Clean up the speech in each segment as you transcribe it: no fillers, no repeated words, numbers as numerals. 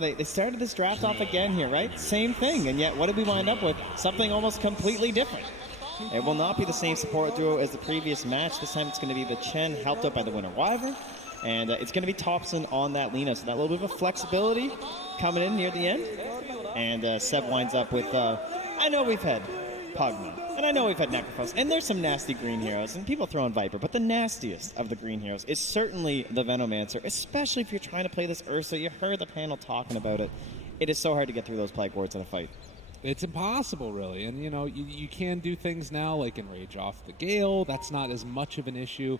They started this draft off again here, right? Same thing, and yet what did we wind up with? Something almost completely different. It will not be the same support duo as the previous match. This time it's going to be the Chen, helped out by the winner Wyvern, and it's going to be Thompson on that Lina, so that little bit of a flexibility coming in near the end. And Seb winds up with, I know we've had Pugman, and I know we've had Necrophos, and there's some nasty green heroes, and people throwing Viper, but the nastiest of the green heroes is certainly the Venomancer, especially if you're trying to play this Ursa. You heard the panel talking about it. It is so hard to get through those plague wards in a fight. It's impossible, really. And, you know, you can do things now, like enrage off the Gale. That's not as much of an issue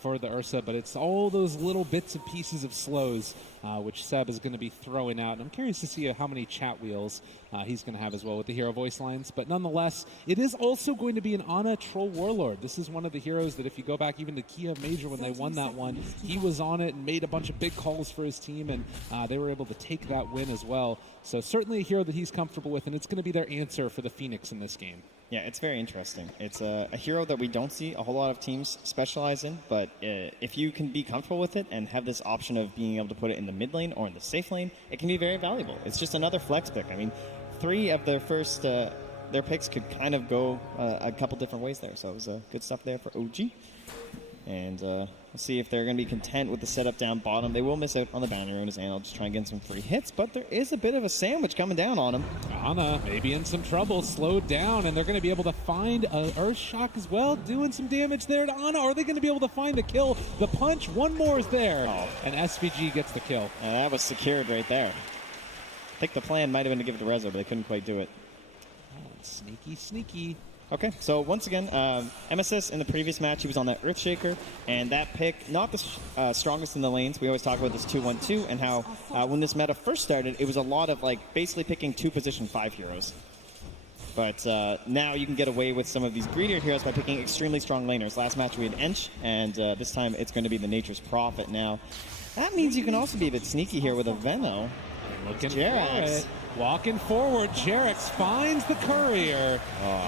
for the Ursa, but it's all those little bits and pieces of slows, which Seb is going to be throwing out. And I'm curious to see how many chat wheels he's going to have as well with the hero voice lines. But nonetheless, it is also going to be an Ana Troll Warlord. This is one of the heroes that if you go back even to Kiev Major when they won that one, he was on it and made a bunch of big calls for his team, and they were able to take that win as well. So certainly a hero that he's comfortable with, and it's going to be their answer for the Phoenix in this game. Yeah, it's very interesting. It's a hero that we don't see a whole lot of teams specialize in, but if you can be comfortable with it and have this option of being able to put it in the mid lane or in the safe lane, it can be very valuable. It's just another flex pick. I mean, 3 of their first their picks could kind of go a couple different ways there, so it was good stuff there for OG. And we'll see if they're going to be content with the setup down bottom. They will miss out on the bounty rune as Ana will just try and get some free hits, but there is a bit of a sandwich coming down on him. Ana maybe in some trouble, slowed down, and they're going to be able to find an Earth Shock as well, doing some damage there to Ana. Are they going to be able to find the kill? The punch, one more is there, and SVG gets the kill. And that was secured right there. I think the plan might have been to give it to Rezo, but they couldn't quite do it. Oh, sneaky, sneaky. Okay, so once again, MSS in the previous match, he was on that Earthshaker, and that pick, not the strongest in the lanes. We always talk about this 2-1-2, and how when this meta first started, it was a lot of like basically picking 2 position 5 heroes. But now you can get away with some of these greedier heroes by picking extremely strong laners. Last match we had Ench, and this time it's going to be the Nature's Prophet now. That means you can also be a bit sneaky here with a Veno. Looking for it. Walking forward, Jerex finds the courier.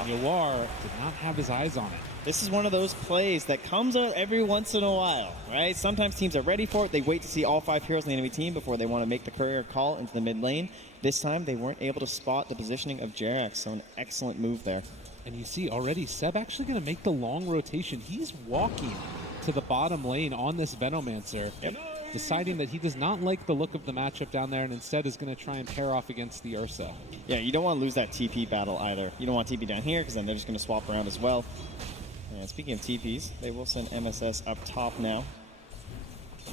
Yawar did not have his eyes on it. This is one of those plays that comes out every once in a while, right? Sometimes teams are ready for it. They wait to see all 5 heroes in the enemy team before they want to make the courier call into the mid lane. This time, they weren't able to spot the positioning of Jerex, so an excellent move there. And you see already, Seb actually going to make the long rotation. He's walking to the bottom lane on this Venomancer. Yep. Deciding that he does not like the look of the matchup down there and instead is going to try and pair off against the Ursa. Yeah, you don't want to lose that TP battle either. You don't want TP down here because then they're just going to swap around as well. And speaking of TPs, they will send MSS up top now.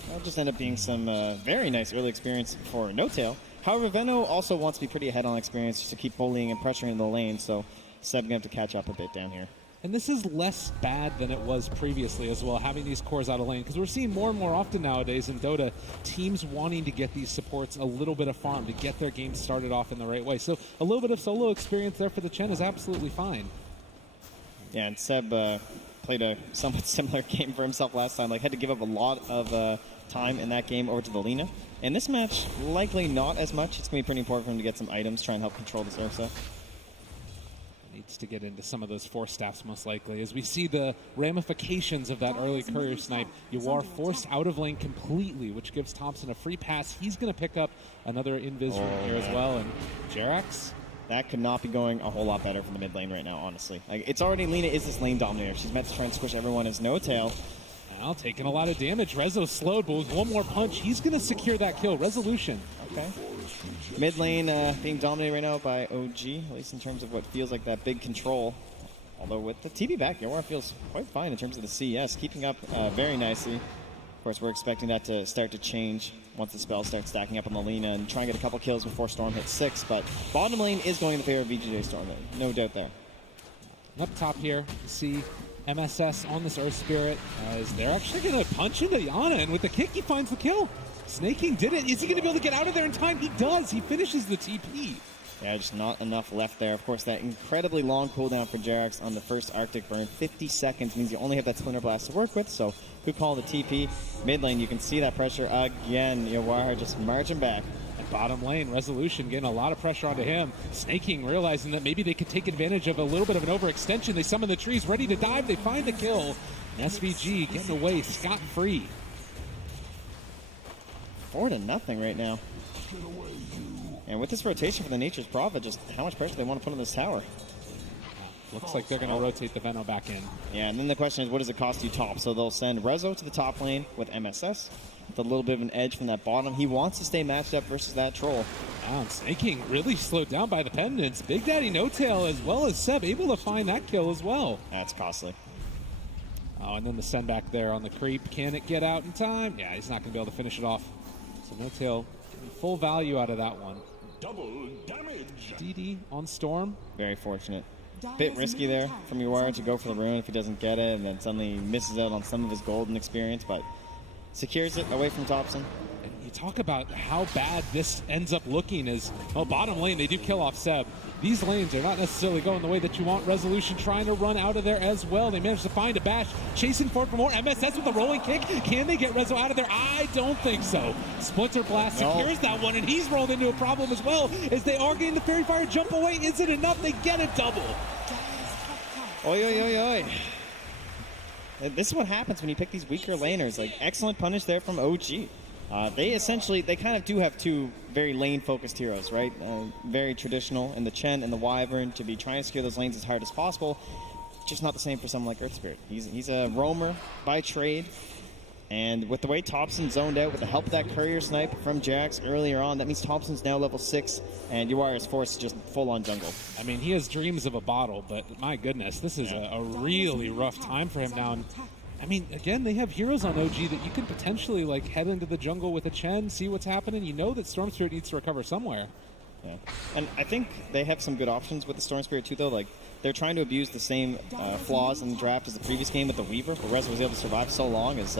That'll just end up being some very nice early experience for NoTail. However, Veno also wants to be pretty ahead on experience just to keep bullying and pressuring the lane, so Seb's going to have to catch up a bit down here. And this is less bad than it was previously as well, having these cores out of lane, because we're seeing more and more often nowadays in Dota, teams wanting to get these supports a little bit of farm to get their game started off in the right way. So a little bit of solo experience there for the Chen is absolutely fine. Yeah, and Seb played a somewhat similar game for himself last time. Like, had to give up a lot of time in that game over to the Lina. In this match, likely not as much. It's going to be pretty important for him to get some items, try and help control this Ursa. Needs to get into some of those force staffs most likely. As we see the ramifications of that early courier snipe, Yawar forced out of lane completely, which gives Thompson a free pass. He's going to pick up another invis room here as well. And Jerex? That could not be going a whole lot better for the mid lane right now, honestly. Like, it's already Lina is this lane dominator. She's meant to try and squish everyone as NoTail. Now taking a lot of damage. Rezo slowed, but with one more punch, he's going to secure that kill. Resolution. Okay. Mid lane being dominated right now by OG, at least in terms of what feels like that big control. Although with the TP back, Yawar feels quite fine in terms of the CS, keeping up very nicely. Of course, we're expecting that to start to change once the spells start stacking up on the Lina and try and get a couple kills before Storm hits 6. But bottom lane is going in the favor of VGj.Storm, no doubt there. Up top here, you see MSS on this Earth Spirit as they're actually going to punch into Ana, and with the kick, he finds the kill. Snaking did it. Is he going to be able to get out of there in time? He does. He finishes the TP. Yeah, just not enough left there. Of course, that incredibly long cooldown for Jerex on the first Arctic burn. 50 seconds means you only have that Splinter Blast to work with, so good call the TP. Mid lane, you can see that pressure again. Yawar just marching back. At bottom lane, Resolution getting a lot of pressure onto him. Snaking realizing that maybe they could take advantage of a little bit of an overextension. They summon the trees, ready to dive. They find the kill. And SVG getting away scot-free. 4-0 right now. And with this rotation for the Nature's Prophet, just how much pressure they want to put on this tower. Looks like they're going to rotate the Veno back in. Yeah, and then the question is, what does it cost you top? So they'll send Rezo to the top lane with MSS, with a little bit of an edge from that bottom. He wants to stay matched up versus that troll. Wow, and Snake King really slowed down by the pendants. Big Daddy No Tail as well as Seb able to find that kill as well. That's costly. Oh, and then the send back there on the creep. Can it get out in time? Yeah, he's not going to be able to finish it off. So No Tail, full value out of that one. Double damage. DD on Storm. Very fortunate. Bit risky there from Uwire to go for the rune if he doesn't get it, and then suddenly misses out on some of his golden experience, but secures it away from Thompson. And you talk about how bad this ends up looking as, oh, bottom lane, they do kill off Seb. These lanes are not necessarily going the way that you want. Resolution trying to run out of there as well. They managed to find a bash, chasing for it for more. MSS with a rolling kick. Can they get Rezo out of there? I don't think so. Splinter Blast secures that one, and he's rolled into a problem as well as they are getting the Fairy Fire jump away. Is it enough? They get a double. Oi, oi, oi, oi. This is what happens when you pick these weaker laners. Like, excellent punish there from OG. They kind of do have two very lane-focused heroes, right? Very traditional in the Chen and the Wyvern to be trying to secure those lanes as hard as possible. Just not the same for someone like Earth Spirit. He's a roamer by trade. And with the way Thompson zoned out with the help of that courier snipe from Jax earlier on, that means Thompson's now level 6 and Uwire is forced to just full-on jungle. I mean, he has dreams of a bottle, but my goodness, this is a really rough time for him now. And I mean, again, they have heroes on OG that you can potentially like head into the jungle with a Chen, see what's happening. You know that Storm Spirit needs to recover somewhere. Yeah. And I think they have some good options with the Storm Spirit too, though. Like, they're trying to abuse the same flaws in the draft as the previous game with the Weaver, where Rezo was able to survive so long. As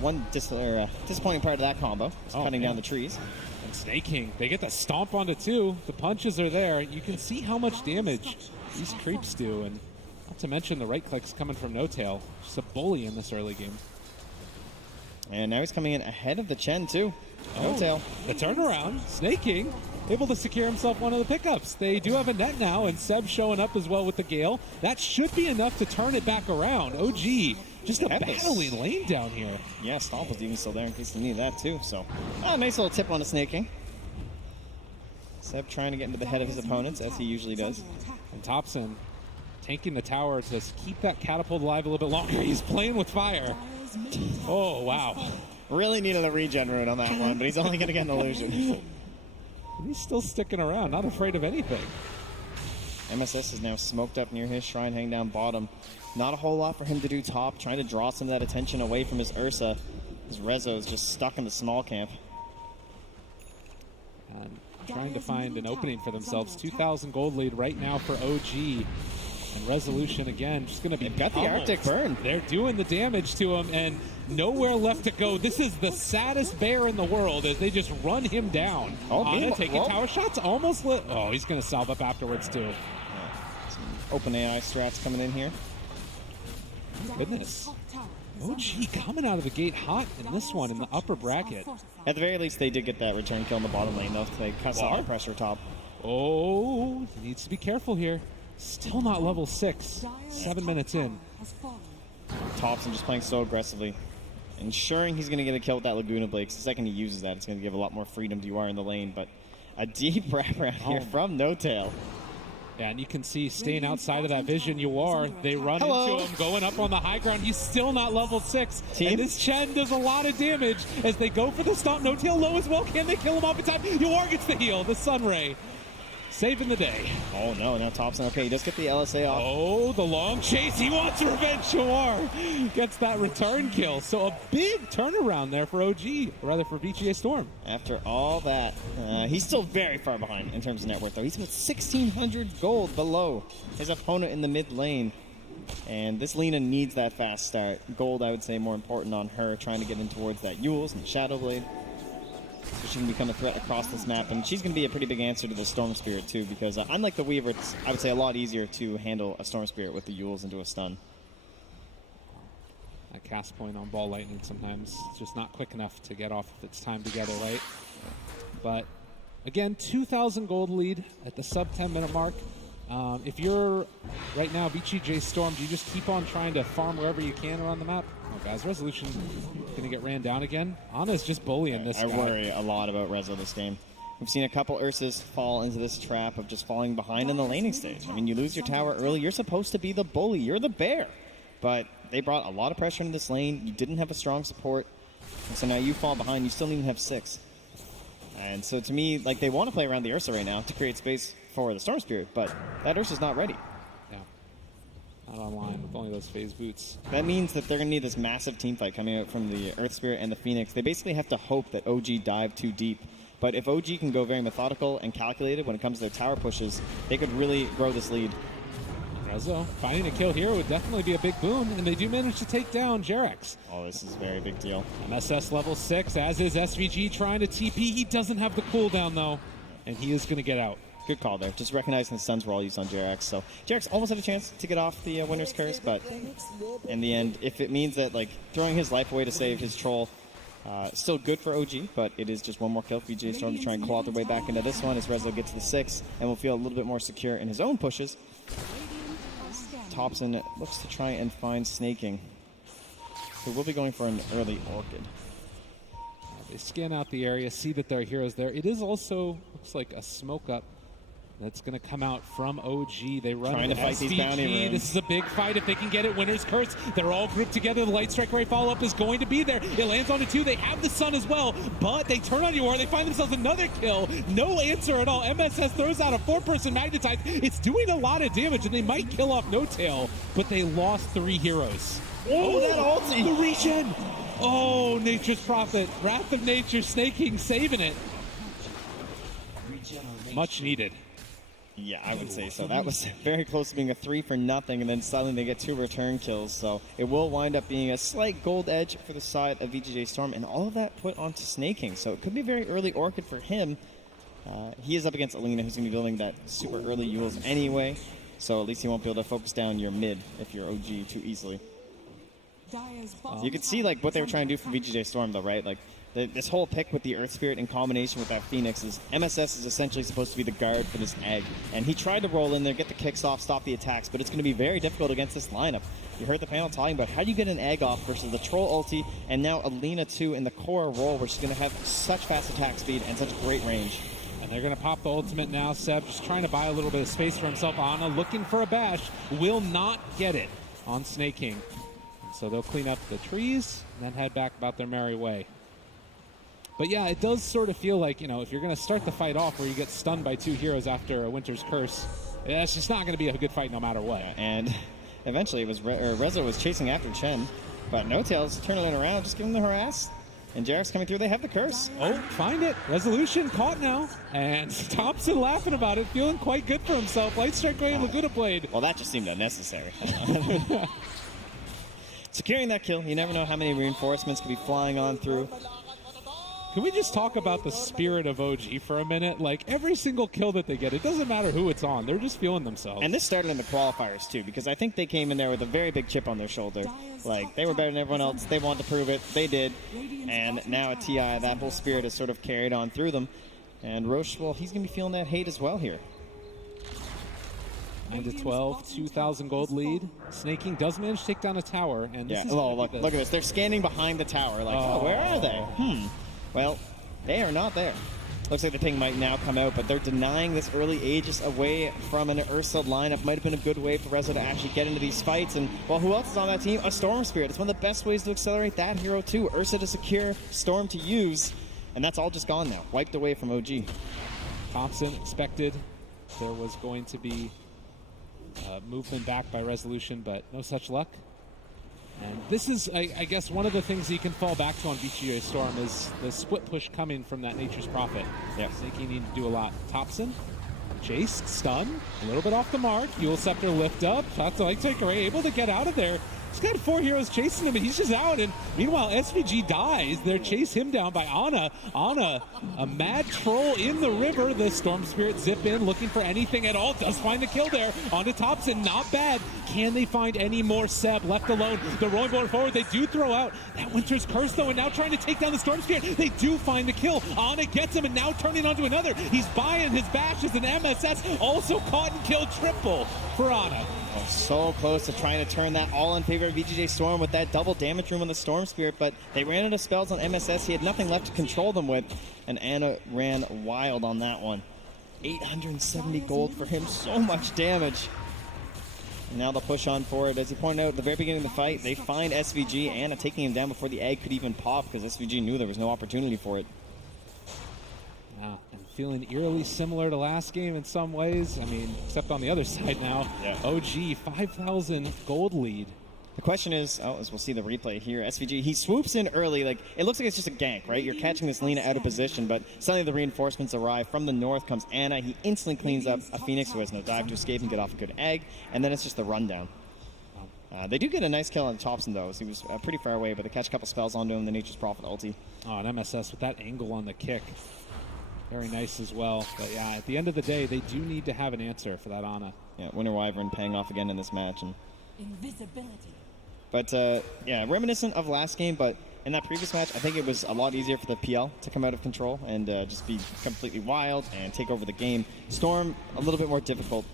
one disappointing part of that combo is cutting down the trees. And Snake King, they get the stomp onto 2. The punches are there. You can see how much damage these creeps do, and not to mention the right clicks coming from No Tail. Just a bully in this early game. And now he's coming in ahead of the Chen too. No Tail. The turnaround. Snake King able to secure himself one of the pickups. They do have a net now, and Seb showing up as well with the Gale. That should be enough to turn it back around. OG, just a battling lane down here. Yeah, Stomp was even still there in case they needed that too. So, nice little tip on the Snake King. Seb trying to get into the head of his opponents, as he usually does. And Thompson tanking the tower to keep that catapult alive a little bit longer. He's playing with fire. Oh, wow. Really needed a regen rune on that one, but he's only going to get an illusion. He's still sticking around, not afraid of anything. MSS is now smoked up near his shrine, hanging down bottom. Not a whole lot for him to do top, trying to draw some of that attention away from his Ursa. His Rezo is just stuck in the small camp. And trying to find an opening for themselves. 2,000 gold lead right now for OG. And Resolution, again, just going to be got the Arctic burn. They're doing the damage to him, and nowhere left to go. This is the saddest bear in the world as they just run him down. Taking tower shots, almost lit. Oh, he's going to salve up afterwards, too. Yeah. Some open AI strats coming in here. Goodness. OG coming out of the gate hot in this one in the upper bracket. At the very least, they did get that return kill in the bottom lane, though. They cut some pressure top. Oh, he needs to be careful here. Still not level 6. 7 minutes in. Thompson just playing so aggressively. Ensuring he's going to get a kill with that Laguna Blade. The second he uses that, it's going to give a lot more freedom to Uwire in the lane. But a deep wraparound here from No Tail. Yeah, and you can see staying outside of that vision, they run into him, going up on the high ground. He's still not level 6. And this Chen does a lot of damage as they go for the stomp. No Tail low as well. Can they kill him off in time? Uwire gets the heal. The Sunray saving the day. Oh no, now Thompson, okay, he does get the LSA off. Oh, the long chase, he wants revenge. Uwire gets that return kill. So a big turnaround there for OG, or rather for VGj.Storm. After all that, he's still very far behind in terms of net worth, though. He's about 1,600 gold below his opponent in the mid lane. And this Lina needs that fast start. Gold, I would say, more important on her, trying to get in towards that Yules and Shadow Blade. So she can become a threat across this map, and she's going to be a pretty big answer to the Storm Spirit too, because unlike the Weaver, it's, I would say, a lot easier to handle a Storm Spirit with the Yules into a stun. That cast point on Ball Lightning sometimes is just not quick enough to get off if it's time together, right? But again, 2,000 gold lead at the sub 10 minute mark. If you're right now VGj.Storm, do you just keep on trying to farm wherever you can around the map? Oh, guys, Resolution going to get ran down again. Ana's just bullying this guy. I worry a lot about Rezo this game. We've seen a couple Ursas fall into this trap of just falling behind in the laning stage. I mean, you lose your tower early. You're supposed to be the bully. You're the bear. But they brought a lot of pressure into this lane. You didn't have a strong support. And so now you fall behind. You still don't even have 6. And so to me, like, they want to play around the Ursa right now to create space for the Storm Spirit, but that Ursa's not ready. Yeah. Not online with only those phase boots. That means that they're going to need this massive team fight coming out from the Earth Spirit and the Phoenix. They basically have to hope that OG dive too deep. But if OG can go very methodical and calculated when it comes to their tower pushes, they could really grow this lead. Rezo finding a kill here would definitely be a big boon, and they do manage to take down Jerax. Oh, this is a very big deal. MSS level 6, as is SVG trying to TP. He doesn't have the cooldown, though, and he is going to get out. Good call there. Just recognizing the stuns were all used on Jerax. So Jerax almost had a chance to get off the Winner's Curse, but in the end, if it means that like throwing his life away to save his troll, still good for OG, but it is just one more kill for VGj.Storm to try and claw their way back into this one as Rezo gets to the 6 and will feel a little bit more secure in his own pushes. Thompson looks to try and find snaking. So we'll be going for an early Orchid. They scan out the area, see that there are heroes there. It is also, looks like a smoke up that's going to come out from OG. They run trying to fight SVG. These bounty runes. This is a big fight if they can get it. Winner's Curse. They're all grouped together. The Light Strike Ray follow-up is going to be there. It lands on the 2. They have the Sun as well, but they turn on you or they find themselves another kill. No answer at all. MSS throws out a 4-person Magnetize. It's doing a lot of damage, and they might kill off No Tail, but they lost 3 heroes. Oh, that ulti! The regen! Oh, Nature's Prophet. Wrath of Nature, snaking, saving it. Much needed. Yeah, I would say so. That was very close to being a 3 for nothing, and then suddenly they get 2 return kills. So it will wind up being a slight gold edge for the side of VGj.Storm, and all of that put onto snaking. So it could be a very early Orchid for him. He is up against Alina, who's going to be building that super early Euls anyway. So at least he won't be able to focus down your mid if you're OG too easily. You can see like what they were trying to do for VGj.Storm though, right? Like this whole pick with the Earth Spirit in combination with that Phoenix is MSS is essentially supposed to be the guard for this egg. And he tried to roll in there, get the kicks off, stop the attacks, but it's going to be very difficult against this lineup. You heard the panel talking about how do you get an egg off versus the Troll ulti, and now Alina too in the core role where she's going to have such fast attack speed and such great range. And they're going to pop the ultimate now. Seb just trying to buy a little bit of space for himself. Ana looking for a bash, will not get it on Snake King. And so they'll clean up the trees and then head back about their merry way. But yeah, it does sort of feel like, you know, if you're going to start the fight off where you get stunned by 2 heroes after a Winter's Curse, it's just not going to be a good fight no matter what. And eventually it was Rezo was chasing after Chen, but No Tail's turning it around, just giving them the harass. And Jerax coming through, they have the curse. Oh, find it. Resolution caught now. And Thompson laughing about it, feeling quite good for himself. Light Strike Ray and Laguna Blade. Well, that just seemed unnecessary. Securing that kill, you never know how many reinforcements could be flying on through. Can we just talk about the spirit of OG for a minute? Like, every single kill that they get, it doesn't matter who it's on. They're just feeling themselves. And this started in the qualifiers, too, because I think they came in there with a very big chip on their shoulder. Like, they were better than everyone else. They wanted to prove it. They did. And now at TI, that whole spirit is sort of carried on through them. And Roche, well, he's going to be feeling that hate as well here. 9-12, 2,000 gold lead. Snaking does manage to take down a tower. And this is look at this. They're standing behind the tower. Like, oh, where are they? Well, they are not there. Looks like the ping might now come out, but they're denying this early Aegis away from an Ursa lineup. Might have been a good way for Rezo to actually get into these fights. And, well, who else is on that team? A Storm Spirit. It's one of the best ways to accelerate that hero, too. Ursa to secure, Storm to use. And that's all just gone now. Wiped away from OG. Thompson expected there was going to be movement back by Resolution, but no such luck. And this is, I guess, one of the things you can fall back to on VGj.Storm is the split push coming from that Nature's Prophet. Yeah. Thinking you need to do a lot. Thompson, Chase, stun, a little bit off the mark. Eul Scepter lift up. Shot to Light Strike Ray, able to get out of there. He's got 4 heroes chasing him, and he's just out. And meanwhile, SVG dies. They chase him down by Ana. Ana, a mad troll in the river. The Storm Spirit zip in, looking for anything at all. Does find the kill there. Onto Thompson, not bad. Can they find any more? Seb left alone. They're rolling forward. They do throw out that Winter's Curse, though, and now trying to take down the Storm Spirit. They do find the kill. Ana gets him, and now turning onto another. He's buying his bashes, and MSS also caught and killed triple for Ana. Oh, so close to trying to turn that all in favor of VGj.Storm with that double damage room on the Storm Spirit, but they ran out of spells on MSS. He had nothing left to control them with, and Anna ran wild on that one. 870 gold for him, so much damage. And now they'll push on forward. As he pointed out at the very beginning of the fight, they find SVG. Anna taking him down before the egg could even pop because SVG knew there was no opportunity for it. And feeling eerily similar to last game in some ways. I mean, except on the other side now. Yeah. OG, 5,000 gold lead. The question is, as we'll see the replay here, SVG, he swoops in early. Like, it looks like it's just a gank, right? You're catching this Lina out of position, but suddenly the reinforcements arrive. From the north comes Anna. He instantly cleans up a Phoenix who has no dive to escape and get off a good egg, and then it's just the rundown. They do get a nice kill on Thompson, though, as he was pretty far away, but they catch a couple spells onto him, the Nature's Prophet ulti. Oh, and MSS with that angle on the kick. Very nice as well. But yeah, at the end of the day, they do need to have an answer for that Ana. Yeah, Winter Wyvern paying off again in this match. And invisibility. But, yeah, reminiscent of last game, but in that previous match, I think it was a lot easier for the PL to come out of control and just be completely wild and take over the game. Storm, a little bit more difficult.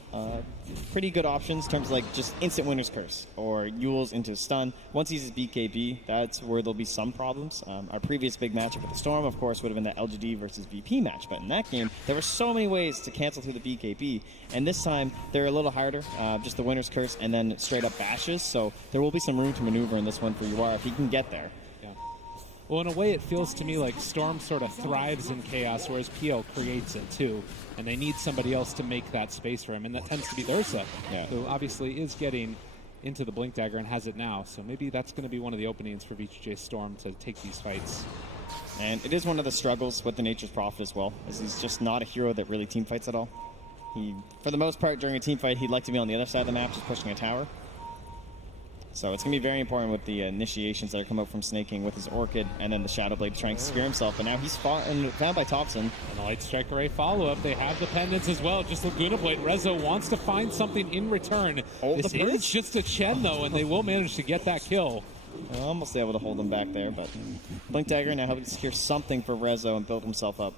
Pretty good options in terms of, like, just instant Winter's Curse or Yule's into stun. Once he's his BKB, that's where there'll be some problems. Our previous big matchup with the Storm, of course, would have been the LGD versus VP match. But in that game, there were so many ways to cancel through the BKB. And this time, they're a little harder. Just the Winter's Curse and then straight up bashes. So there will be some room to maneuver in this one for UR if he can get there. Well, in a way, it feels to me like Storm sort of thrives in chaos, whereas PL creates it too. And they need somebody else to make that space for him, and that tends to be Ursa, who obviously is getting into the Blink Dagger and has it now. So maybe that's going to be one of the openings for VGj.Storm to take these fights. And it is one of the struggles with the Nature's Prophet as well, as he's just not a hero that really team fights at all. He, for the most part, during a team fight, he'd like to be on the other side of the map, just pushing a tower. So it's going to be very important with the initiations that are coming out from Snaking with his Orchid and then the Shadow Blade trying to secure himself. But now he's fought and found by Thompson. And the Light Strike Array follow-up. They have the pendants as well. Just Laguna Blade. Rezo wants to find something in return. This is just a Chen, though, and they will manage to get that kill. Almost able to hold him back there, but Blink Dagger now helping to secure something for Rezo and build himself up.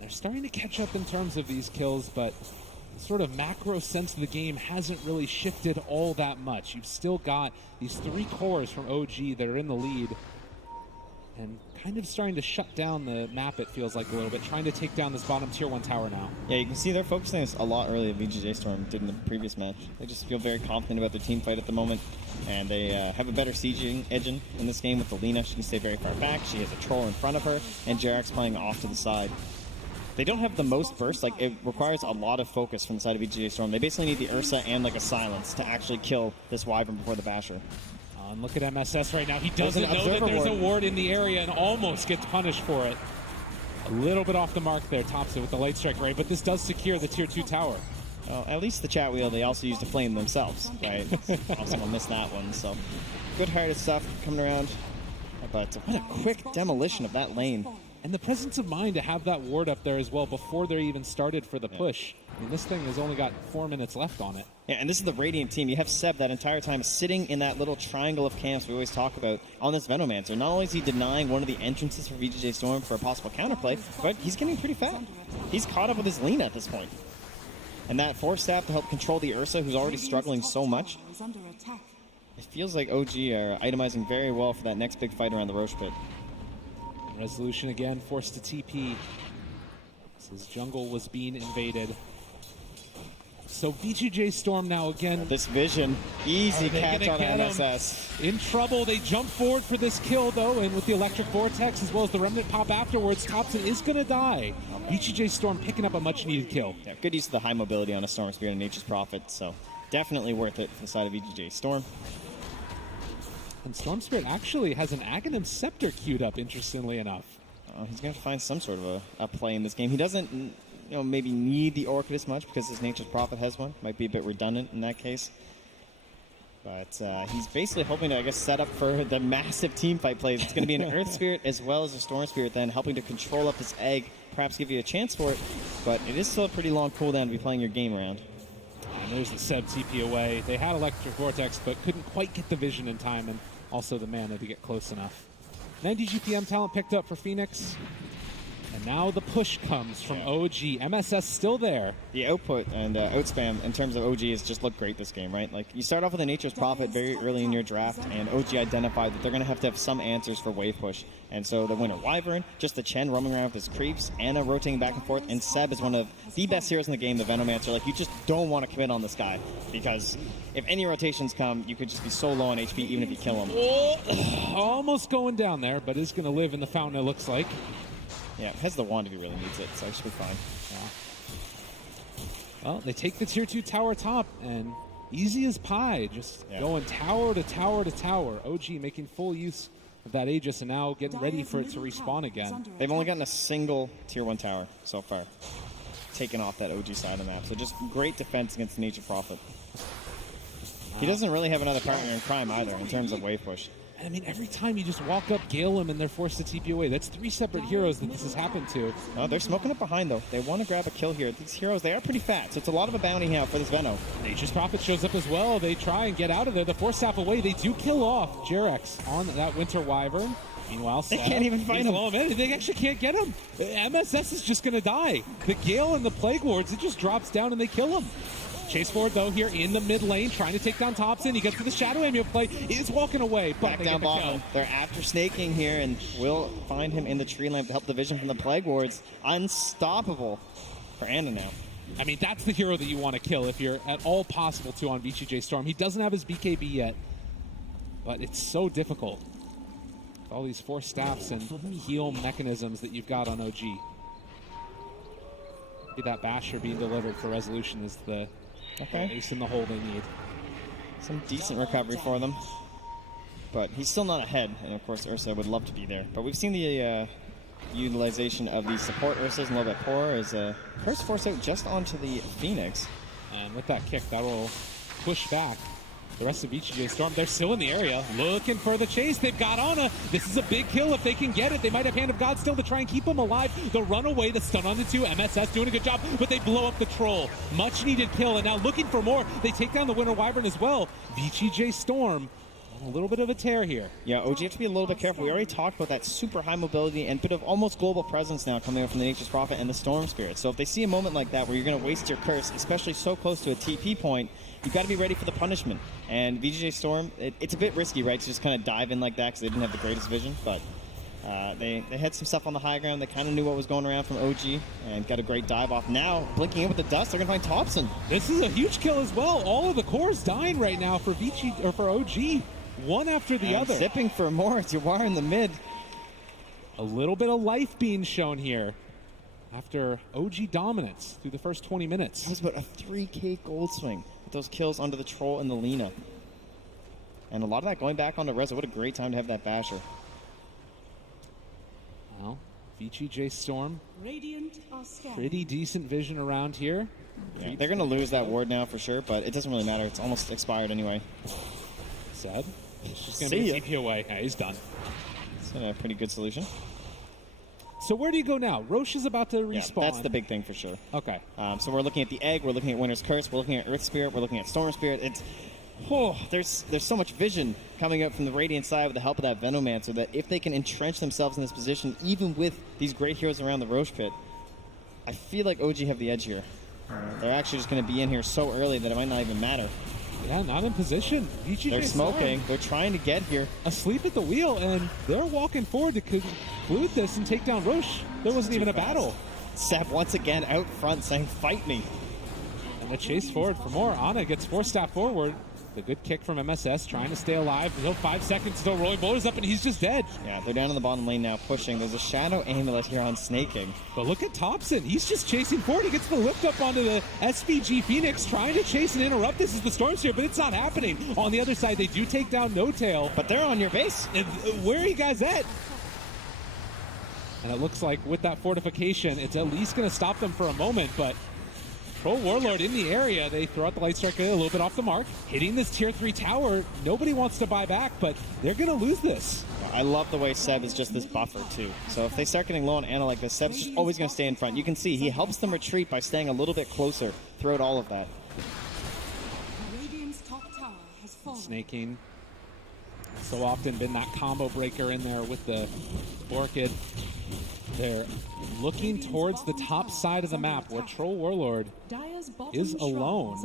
They're starting to catch up in terms of these kills, but the sort of macro sense of the game hasn't really shifted all that much. You've still got these 3 cores from OG that are in the lead and kind of starting to shut down the map, it feels like a little bit, trying to take down this bottom tier 1 tower now. Yeah, you can see they're focusing this a lot earlier than VGj.Storm did in the previous match. They just feel very confident about their team fight at the moment, and they have a better sieging engine in this game with the Lina. She can stay very far back. She has a troll in front of her, and Jarek's playing off to the side. They don't have the most burst. Like, it requires a lot of focus from the side of VGj.Storm. They basically need the Ursa and, like, a silence to actually kill this Wyvern before the Basher. And look at MSS right now. He doesn't know that there's a ward in the area and almost gets punished for it. A little bit off the mark there, Thompson, with the Light Strike Ray, but this does secure the tier 2 tower. Well, at least the chat wheel, they also used to flame themselves, right? Also, I'll miss that one. So, good-hearted stuff coming around. But what a quick demolition of that lane. And the presence of mind to have that ward up there as well before they're even started for the push. I mean, this thing has only got 4 minutes left on it. Yeah, and this is the Radiant team. You have Seb that entire time sitting in that little triangle of camps we always talk about on this Venomancer. Not only is he denying one of the entrances for VGj.Storm for a possible counterplay, but he's getting pretty fat. He's caught up with his Lina at this point. And that Force Staff to help control the Ursa, who's already struggling so much. It feels like OG are itemizing very well for that next big fight around the Roche Pit. Resolution again, forced to TP. His jungle was being invaded. So VGj.Storm now again. This vision, easy catch on MSS. In trouble, they jump forward for this kill though, and with the Electric Vortex as well as the Remnant pop afterwards, Thompson is going to die. VGj.Storm picking up a much needed kill. Yeah, good use of the high mobility on a Storm Spirit and Nature's Prophet, so definitely worth it for the side of VGj.Storm. And Storm Spirit actually has an Aghanim Scepter queued up, interestingly enough. He's going to have to find some sort of a play in this game. He doesn't, maybe need the Orchid as much because his Nature's Prophet has one. Might be a bit redundant in that case. But he's basically hoping to, I guess, set up for the massive team fight plays. It's going to be an Earth Spirit as well as a Storm Spirit then, helping to control up this egg, perhaps give you a chance for it. But it is still a pretty long cooldown to be playing your game around. And there's the Seb TP away. They had Electric Vortex, but couldn't quite get the vision in time, and also the mana to get close enough. 90 GPM talent picked up for Phoenix. And And now the push comes from OG. MSS still there. The output and outspam in terms of OG has just looked great this game, right? Like, you start off with a Nature's Prophet very early in your draft, and OG identified that they're going to have some answers for wave push. And so the winner Wyvern, just the Chen roaming around with his creeps, Anna rotating back and forth, and Seb is one of the best heroes in the game, the Venomancer. Like, you just don't want to commit on this guy, because if any rotations come, you could just be so low on HP even if you kill him. Oh, almost going down there, but is going to live in the fountain, it looks like. Yeah, has the wand if he really needs it, so it should be fine. Yeah. Well, they take the tier 2 tower top, and easy as pie, just going tower to tower to tower. OG making full use of that Aegis, and now getting ready for it to respawn again. They've only gotten a single tier 1 tower so far, taken off that OG side of the map. So just great defense against the Nature Prophet. He doesn't really have another partner in crime either in terms of wave push. I mean, every time you just walk up, gale them, and they're forced to TP away. That's 3 separate heroes that this has happened to. Oh, they're smoking up behind, though. They want to grab a kill here. These heroes, they are pretty fat, so it's a lot of a bounty now for this Veno. Nature's Prophet shows up as well. They try and get out of there. The 4-staff away. They do kill off Jerex on that Winter Wyvern. Meanwhile, they can't even find him. They actually can't get him. MSS is just going to die. The Gale and the Plague Wards, it just drops down and they kill him. Chase forward, though, here in the mid lane, trying to take down Thompson. He gets to the Shadow Amulet play. Is walking away, but back they down get the bottom. kill. They're after snaking here, and will find him in the tree line to help the vision from the Plague Wards. Unstoppable for Anna now. I mean, that's the hero that you want to kill if you're at all possible to on VGj.Storm. He doesn't have his BKB yet, but it's so difficult. With all these 4 staffs and heal mechanisms that you've got on OG. Maybe that Basher being delivered for resolution is the ace in the hole they need. Some decent recovery for them. But he's still not ahead, and of course Ursa would love to be there. But we've seen the utilization of the support Ursas and a little bit poorer as Curse force out just onto the Phoenix. And with that kick, that will push back the rest of VGj.Storm. They're still in the area, looking for the chase. They've got Ana. This is a big kill if they can get it. They might have Hand of God still to try and keep him alive. The runaway, the stun on the 2. MSS doing a good job, but they blow up the troll. Much needed kill, and now looking for more. They take down the Winter Wyvern as well. VGj.Storm, a little bit of a tear here. Yeah, OG have to be a little bit careful. We already talked about that super high mobility and bit of almost global presence now coming out from the Nature's Prophet and the Storm Spirit. So if they see a moment like that where you're going to waste your curse, especially so close to a TP point, you've got to be ready for the punishment. And VGj.Storm, it's a bit risky, right, to just kind of dive in like that because they didn't have the greatest vision. But they had some stuff on the high ground. They kind of knew what was going around from OG and got a great dive off. Now, blinking in with the dust, they're going to find Thompson. This is a huge kill as well. All of the cores dying right now for for OG. One after the other. Zipping for more as you wire in the mid. A little bit of life being shown here after OG dominance through the first 20 minutes. That was about a 3K gold swing with those kills onto the Troll and the Lina. And a lot of that going back onto Reza. What a great time to have that Basher. Well, VGj.Storm, pretty decent vision around here. Yeah, they're going to lose that ward now for sure, but it doesn't really matter. It's almost expired anyway. Said. It's just going to be TP away. Yeah, he's done. It's a pretty good solution. So where do you go now? Roche is about to respawn. Yeah, that's the big thing for sure. Okay. So we're looking at the Egg, we're looking at Winter's Curse, we're looking at Earth Spirit, we're looking at Storm Spirit. There's so much vision coming out from the Radiant side with the help of that Venomancer that if they can entrench themselves in this position, even with these great heroes around the Roche pit, I feel like OG have the edge here. They're actually just going to be in here so early that it might not even matter. Yeah, not in position. They're smoking. They're trying to get here. Asleep at the wheel, and they're walking forward to conclude this and take down Roche. There wasn't even a battle. Seb once again out front saying, "Fight me." And the chase forward for more. Ana gets 4-staff forward. The good kick from MSS, trying to stay alive. Still 5 seconds, still rolling boulders up, and he's just dead. Yeah, they're down in the bottom lane now, pushing. There's a Shadow Amulet here on Snaking. But look at Thompson. He's just chasing forward. He gets the lift up onto the SVG Phoenix, trying to chase and interrupt. This is the Storm Sphere, but it's not happening. On the other side, they do take down No Tail. But they're on your base. And where are you guys at? And it looks like with that fortification, it's at least going to stop them for a moment, but Troll Warlord in the area. They throw out the Light Strike a little bit off the mark. Hitting this tier 3 tower, nobody wants to buy back, but they're going to lose this. I love the way Seb is just this buffer too. So if they start getting low on Ana like this, Seb's just always going to stay in front. You can see he helps them retreat by staying a little bit closer throughout all of that. Snaking. So often been that combo breaker in there with the Orchid. They're looking towards the top side of the map where Troll Warlord is alone.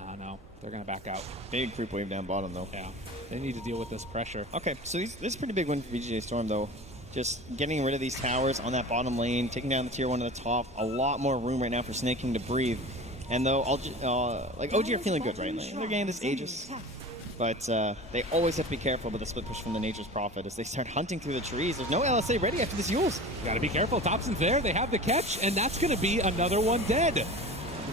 I don't know. They're going to back out. Big creep wave down bottom, though. Yeah, they need to deal with this pressure. Okay, so this is a pretty big win for VGj.Storm, though. Just getting rid of these towers on that bottom lane, taking down the tier 1 at the top. A lot more room right now for Snake King to breathe. And though, like, OG are feeling good, right? They're getting this Aegis. But they always have to be careful with the split push from the Nature's Prophet as they start hunting through the trees. There's no LSA ready after this Yules. Got to be careful. Thompson's there. They have the catch, and that's going to be another one dead.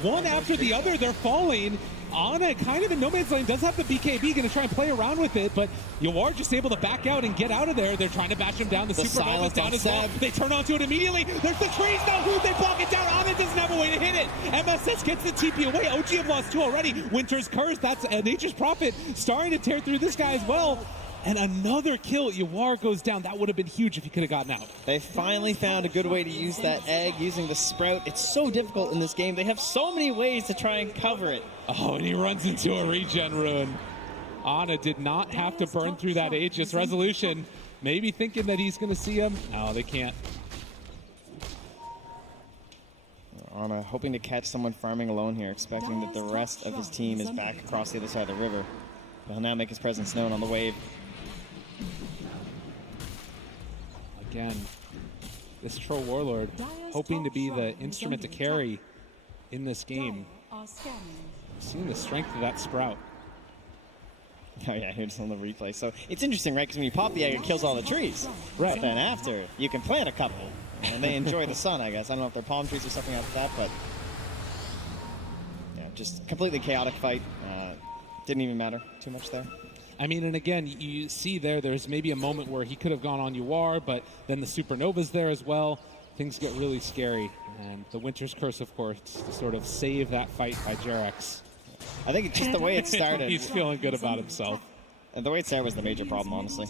One after the other, they're falling. Ana kind of in no man's lane, does have the BKB, going to try and play around with it, but Yawar just able to back out and get out of there. They're trying to bash him down. The Supernova's down as well. They turn onto it immediately. There's the trees, though. They block it down. Ana doesn't have a way to hit it. MSS gets the TP away. OG have lost 2 already. Winter's Curse, that's Nature's Prophet starting to tear through this guy as well. And another kill. Yawar goes down. That would have been huge if he could have gotten out. They finally found a good way to use that egg using the sprout. It's so difficult in this game. They have so many ways to try and cover it. Oh, and he runs into a regen rune. Ana did not have to burn through that Aegis. Resolution maybe thinking that he's going to see him. No, they can't. Ana hoping to catch someone farming alone here, expecting that the rest of his team is back across the other side of the river. But he'll now make his presence known on the wave. Again, this Troll Warlord hoping to be the instrument to carry in this game. Seeing the strength of that Sprout. Oh yeah, here's on the replay. So it's interesting, right? Because when you pop the egg, it kills all the trees. Right. But then after, you can plant a couple. And they enjoy the sun, I guess. I don't know if they're palm trees or something like that, but... yeah, just completely chaotic fight. Didn't even matter too much there. I mean, and again, you see there's maybe a moment where he could have gone on Yawar, but then the Supernova's there as well. Things get really scary. And the Winter's Curse, of course, to sort of save that fight by Jarex. I think it's just the way it started. He's feeling good about himself. And the way it started was the major problem, honestly.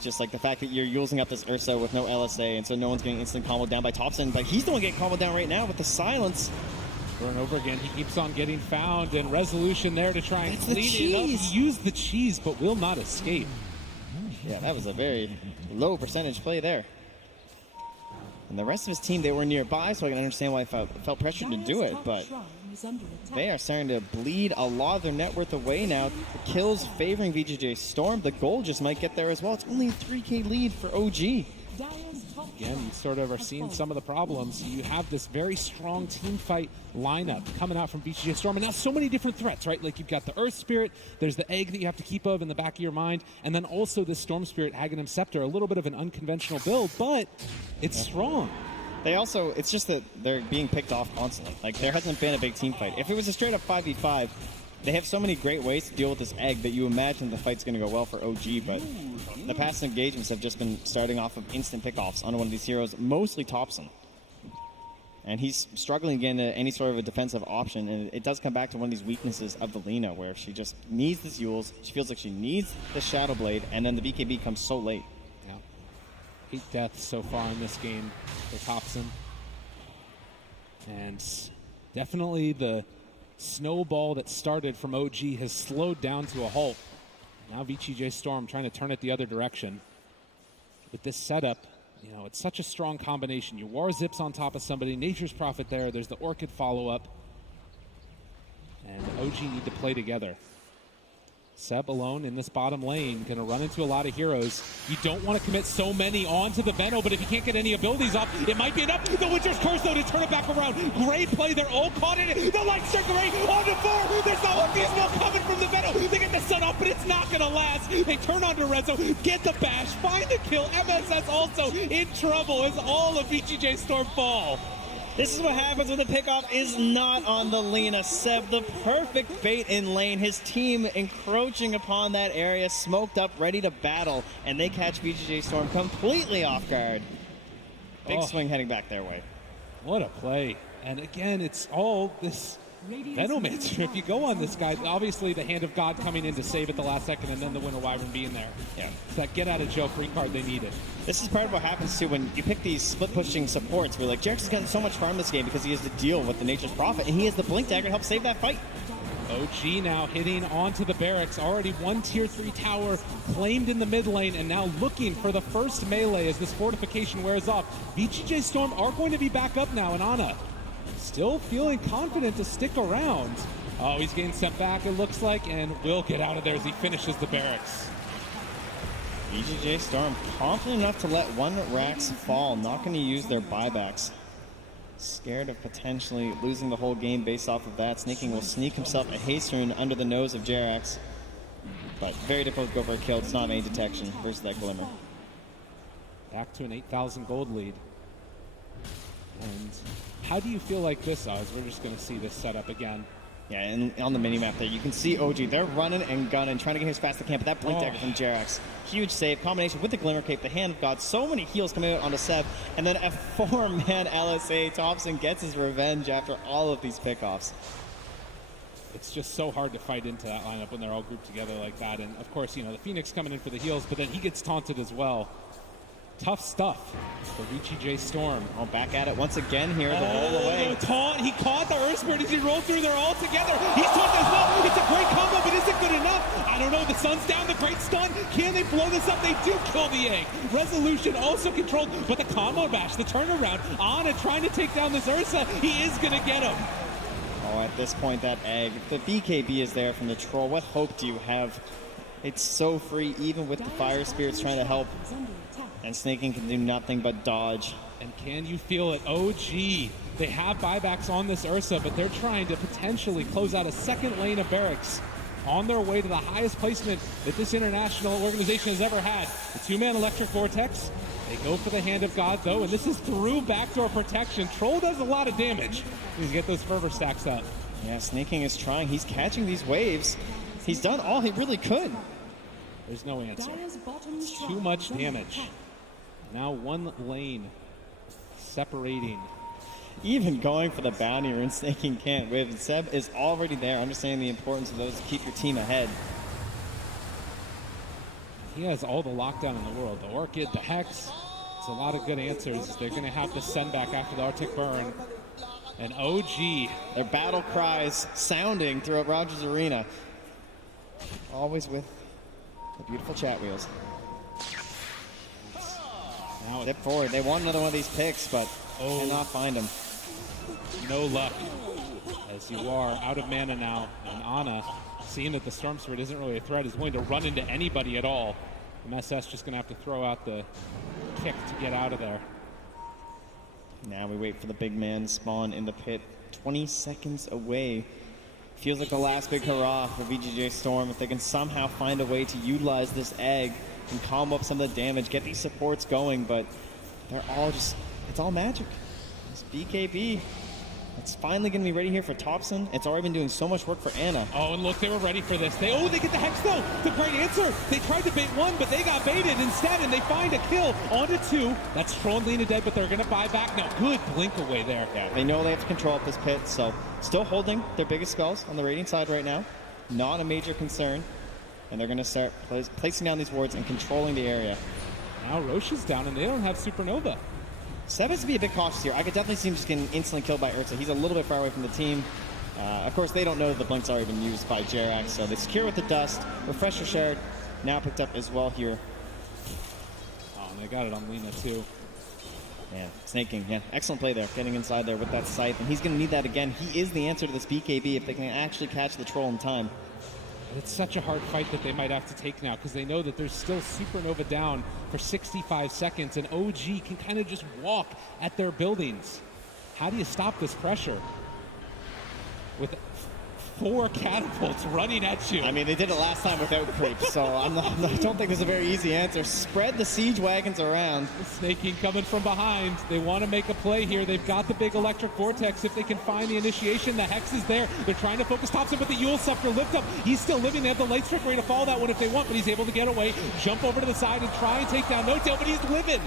Just like the fact that you're using up this Ursa with no LSA, and so no one's getting instant comboed down by Thompson, but he's the one getting comboed down right now with the silence. Over and over again, he keeps on getting found, and Resolution there to try and That's the clean it up. cheese. He used the cheese, but will not escape. Yeah, that was a very low percentage play there. And the rest of his team, they were nearby, so I can understand why I felt pressured to do it, but they are starting to bleed a lot of their net worth away now. The kills favoring VGj.Storm. The goal just might get there as well. It's only a 3K lead for OG. Again, you sort of are seeing some of the problems. You have this very strong team fight lineup coming out from VGj.Storm, and now so many different threats, right? Like you've got the Earth Spirit, there's the egg that you have to keep of in the back of your mind, and then also this Storm Spirit, Aghanim Scepter, a little bit of an unconventional build, but it's strong. They also, it's just that they're being picked off constantly. Like, there hasn't been a big team fight. If it was a straight up 5v5, they have so many great ways to deal with this egg that you imagine the fight's going to go well for OG, but the past engagements have just been starting off of instant pickoffs on one of these heroes, mostly Thompson. And he's struggling again to any sort of a defensive option, and it does come back to one of these weaknesses of the Lina, where she just needs the Yules, she feels like she needs the Shadow Blade, and then the BKB comes so late. Yeah. 8 deaths so far in this game for Thompson. And definitely the snowball that started from OG has slowed down to a halt. Now VGj.Storm trying to turn it the other direction. With this setup, you know, it's such a strong combination. Your War zips on top of somebody, Nature's Prophet there, there's the Orchid follow-up. And OG need to play together. Seb alone in this bottom lane, gonna run into a lot of heroes. You don't want to commit so many onto the Venno, but if you can't get any abilities off, it might be enough. The Winter's Curse though to turn it back around. Great play, they're all caught in it. The Light Striker Ray on the 4. There's no Orpheus coming from the Venno. They get the sun off, but it's not gonna last. They turn onto Rezo, get the bash, find the kill. MSS also in trouble as all of VGj.Storm fall. This is what happens when the pickoff is not on the Lina. Seb, the perfect bait in lane. His team encroaching upon that area, smoked up, ready to battle, and they catch VGj.Storm completely off guard. Big swing heading back their way. What a play. And again, it's all this Venomancer. If you go on this guy, obviously the Hand of God coming in to save at the last second, and then the Winter Wyvern being there. Yeah. It's that get-out-of-jail free card they needed. This is part of what happens too when you pick these split-pushing supports. Where like, Jarex has gotten so much farm this game because he has to deal with the Nature's Prophet, and he has the Blink Dagger to help save that fight. OG now hitting onto the barracks. Already one tier 3 tower claimed in the mid lane, and now looking for the first melee as this fortification wears off. VGj.Storm are going to be back up now, and Ana still feeling confident to stick around. Oh, he's getting sent back, it looks like, and will get out of there as he finishes the barracks. VGj.Storm confident enough to let one Rax fall, not going to use their buybacks. Scared of potentially losing the whole game based off of that. Snaking will sneak himself a haste rune under the nose of Jerax. But very difficult to go for a kill. It's not main detection versus that Glimmer. Back to an 8,000 gold lead. And how do you feel like this, Oz? We're just going to see this setup again. Yeah, and on the minimap there, you can see OG. They're running and gunning, trying to get here as fast as they can, but that blink dagger from Jerax. Huge save, combination with the Glimmer Cape, the Hand of God. So many heals coming out onto Seb, and then a 4-man LSA. Thompson gets his revenge after all of these pickoffs. It's just so hard to fight into that lineup when they're all grouped together like that. And of course, you know, the Phoenix coming in for the heals, but then he gets taunted as well. Tough stuff for VGj.Storm. Oh, back at it once again here, the roll away. Taunt, he caught the Earth Spirit as he rolled through, they're all together. He's taunted as well, it's a great combo, but is it good enough? I don't know, the sun's down, the great stun. Can they blow this up? They do kill the egg. Resolution also controlled, but the combo bash, the turnaround, Ana trying to take down this Ursa, he is gonna get him. Oh, at this point, that egg, the BKB is there from the troll. What hope do you have? It's so free, even with the Fire Spirits trying to help. And Snaking can do nothing but dodge. And can you feel it? OG, they have buybacks on this Ursa, but they're trying to potentially close out a second lane of barracks on their way to the highest placement that this international organization has ever had. The 2-man Electric Vortex. They go for the Hand of God, though, and this is through backdoor protection. Troll does a lot of damage. He's get those fervor stacks up. Yeah, Snaking is trying. He's catching these waves. He's done all he really could. There's no answer. It's too much damage. Now one lane separating. Even going for the bounty rune, Snaking can't win. Seb is already there, understanding the importance of those to keep your team ahead. He has all the lockdown in the world. The Orchid, the Hex. It's a lot of good answers. They're going to have to send back after the Arctic Burn. And OG. Their battle cries sounding throughout Rogers Arena. Always with the beautiful chat wheels. Now dip forward. They want another one of these picks, but cannot find him. No luck. As you are out of mana now. And Ana, seeing that the Storm Spirit isn't really a threat, is willing to run into anybody at all. MSS just going to have to throw out the kick to get out of there. Now we wait for the big man to spawn in the pit. 20 seconds away. Feels like the last big hurrah for VGj.Storm. If they can somehow find a way to utilize this egg and calm up some of the damage, get these supports going, but they're all just, it's all magic. This BKB, it's finally going to be ready here for Thompson. It's already been doing so much work for Ana. Oh, and look, they were ready for this. They get the Hex though. The great answer. They tried to bait one, but they got baited instead, and they find a kill onto 2. That's Troll and Lena dead, but they're going to buy back now. Good blink away there. Yeah, they know they have to control up this pit, so still holding their biggest spells on the Radiant side right now. Not a major concern. And they're going to start placing down these wards and controlling the area. Now Roche is down, and they don't have Supernova. Seb has to be a bit cautious here. I could definitely see him just getting instantly killed by Ursa. He's a little bit far away from the team. Of course, they don't know that the blink's already been used by Jerax, so they secure with the dust. Refresher shared, now picked up as well here. Oh, and they got it on Lena too. Yeah, Snaking, yeah, excellent play there, getting inside there with that scythe, and he's going to need that again. He is the answer to this BKB if they can actually catch the troll in time. It's such a hard fight that they might have to take now because they know that there's still Supernova down for 65 seconds, and OG can kind of just walk at their buildings. How do you stop this pressure? With 4 catapults running at you. I mean, they did it last time without creep, so I don't think there's a very easy answer. Spread the siege wagons around. Snaking coming from behind. They want to make a play here. They've got the big electric vortex. If they can find the initiation, the Hex is there. They're trying to focus Thompson, but the Yule Scepter lift up. He's still living. They have the light strike ready to follow that one if they want, but he's able to get away, jump over to the side and try and take down No Tail, but he's living.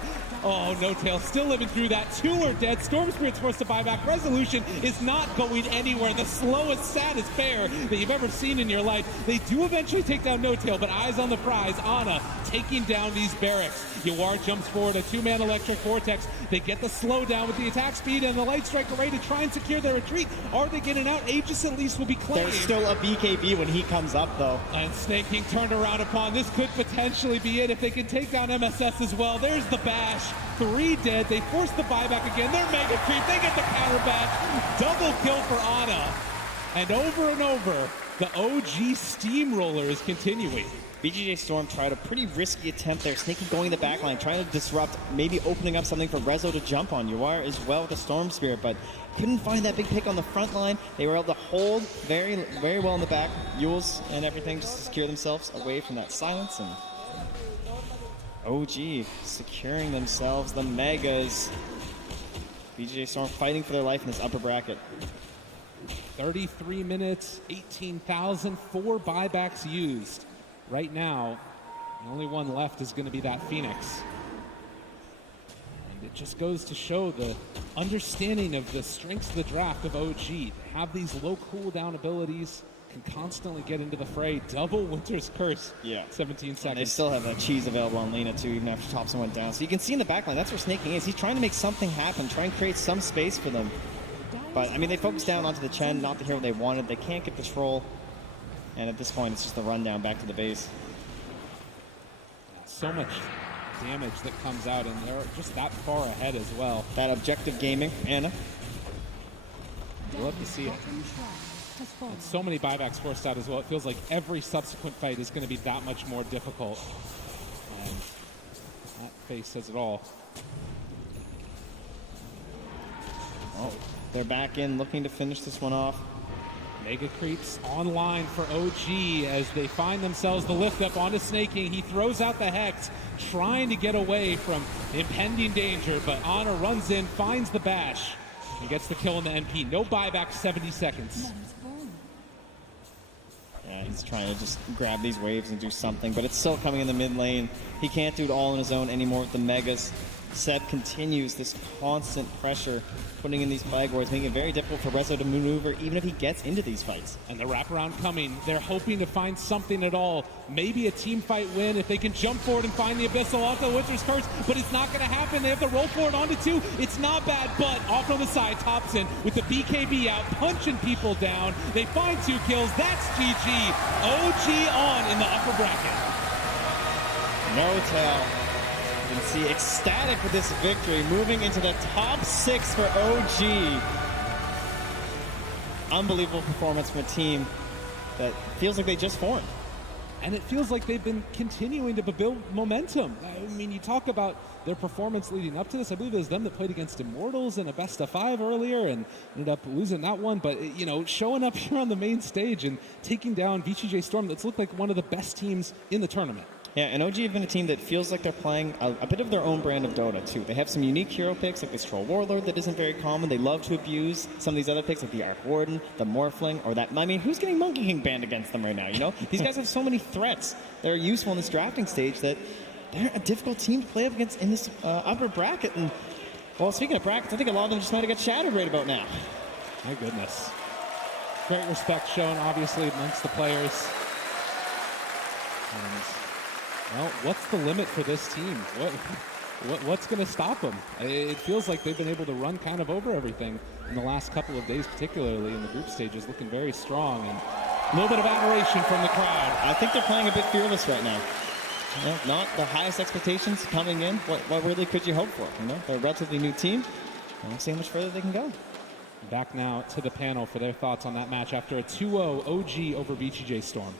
Oh, No Tail still living through that. 2 are dead. Storm Spirit's forced to buy back. Resolution is not going anywhere. The slowest, saddest bear that you've ever seen in your life. They do eventually take down No Tail, but eyes on the prize. Ana taking down these barracks. Yawar jumps forward, a 2-man electric vortex. They get the slowdown with the attack speed and the light strike array to try and secure their retreat. Are they getting out? Aegis at least will be claimed. There's still a BKB when he comes up, though. And Snake King turned around upon. This could potentially be it if they can take down MSS as well. There's the bash. 3 dead. They force the buyback again. They're mega creep. They get the counter back. Double kill for Ana. And over, the OG steamroller is continuing. VGj.Storm tried a pretty risky attempt there. Snake King going the back line, trying to disrupt, maybe opening up something for Rezo to jump on. Yawar as well with the Storm Spirit, but couldn't find that big pick on the front line. They were able to hold very, very well in the back. Yules and everything just to secure themselves away from that silence. And OG securing themselves the Megas. VGj.Storm fighting for their life in this upper bracket. 33 minutes, 18,000, 4 buybacks used. Right now, the only one left is going to be that Phoenix. And it just goes to show the understanding of the strengths of the draft of OG. They have these low cooldown abilities, can constantly get into the fray. Double Winter's Curse, 17 seconds. And they still have that cheese available on Lena too, even after Thompson went down. So you can see in the backline, that's where Snake King is. He's trying to make something happen, try and create some space for them. But, I mean, they focused down onto the Chen, not the hero they wanted. They can't get the troll. And at this point, it's just a rundown back to the base. So much damage that comes out, and they're just that far ahead as well. That objective gaming, Ana. Love to see it. And so many buybacks forced out as well. It feels like every subsequent fight is going to be that much more difficult. And that face says it all. Oh, they're back in, looking to finish this one off. Mega Creeps online for OG as they find themselves the lift up onto Snake King. He throws out the Hex, trying to get away from impending danger, but Ana runs in, finds the bash, and gets the kill in the NP. No buyback, 70 seconds. Yeah, he's trying to just grab these waves and do something, but it's still coming in the mid lane. He can't do it all on his own anymore with the Megas. Seb continues this constant pressure, putting in these flag wars, making it very difficult for Rezo to maneuver, even if he gets into these fights. And the wraparound coming. They're hoping to find something at all. Maybe a team fight win if they can jump forward and find the Abyssal onto Winter's Curse, but it's not going to happen. They have to roll forward onto 2. It's not bad, but off on the side, Thompson with the BKB out, punching people down. They find 2 kills. That's GG. OG on in the upper bracket. No Tail. You can see ecstatic with this victory, moving into the top 6 for OG. Unbelievable performance from a team that feels like they just formed. And it feels like they've been continuing to build momentum. I mean, you talk about their performance leading up to this. I believe it was them that played against Immortals in a best-of-5 earlier and ended up losing that one. But, you know, showing up here on the main stage and taking down VGj.Storm, that's looked like one of the best teams in the tournament. Yeah, and OG have been a team that feels like they're playing a bit of their own brand of Dota, too. They have some unique hero picks, like this Troll Warlord that isn't very common. They love to abuse some of these other picks, like the Arc Warden, the Morphling, or that... I mean, who's getting Monkey King banned against them right now, you know? These guys have so many threats that are useful in this drafting stage that they're a difficult team to play up against in this upper bracket. And, well, speaking of brackets, I think a lot of them just might have got shattered right about now. My goodness. Great respect shown, obviously, amongst the players. And... well, what's the limit for this team? What's going to stop them? It feels like they've been able to run kind of over everything in the last couple of days, particularly in the group stages, looking very strong. And a little bit of admiration from the crowd. I think they're playing a bit fearless right now. You know, not the highest expectations coming in. What really could you hope for? You know, they're a relatively new team. We'll see how much further they can go. Back now to the panel for their thoughts on that match after a 2-0 OG over VGj.Storm.